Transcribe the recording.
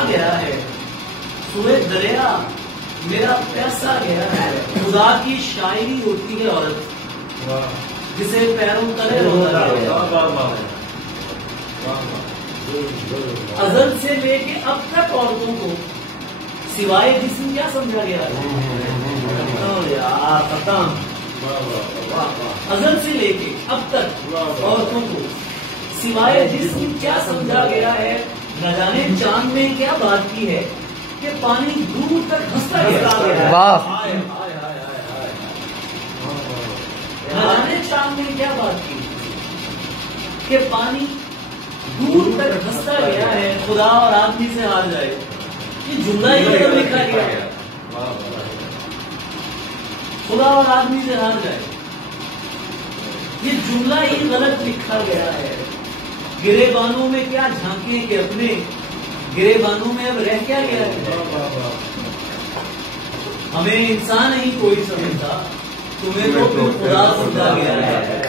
لکھا گیا ہے سوئے دریا میرا پیاسا گیا ہے. خدا کی شاعری ہوتی ہے عورت جسے پیروں تلے روتا گیا. ازل سے لے کے اب تک عورتوں کو سوائے جسم کیا سمجھا گیا ہے؟ ازل سے لے کے اب تک عورتوں کو سوائے جسم کیا سمجھا گیا ہے. نہ جانے چاند نے کیا بات کی ہے کہ پانی دور تک ہنستا گیا. نہ جانے چاند نے کیا بات کی کہ پانی دور تک ہنستا گیا ہے. خدا اور آدمی سے ہار جائے یہ جملہ ہی غلط لکھا گیا. خدا اور آدمی سے ہار جائے یہ جملہ ہی غلط لکھا گیا ہے. گریبانوں میں کیا جھانکیں کہ اپنے گریبانوں میں اب رہ کیا گیا ہے. ہمیں انسان نہیں کوئی سمجھتا تمہیں تو خدا سمجھا گیا ہے.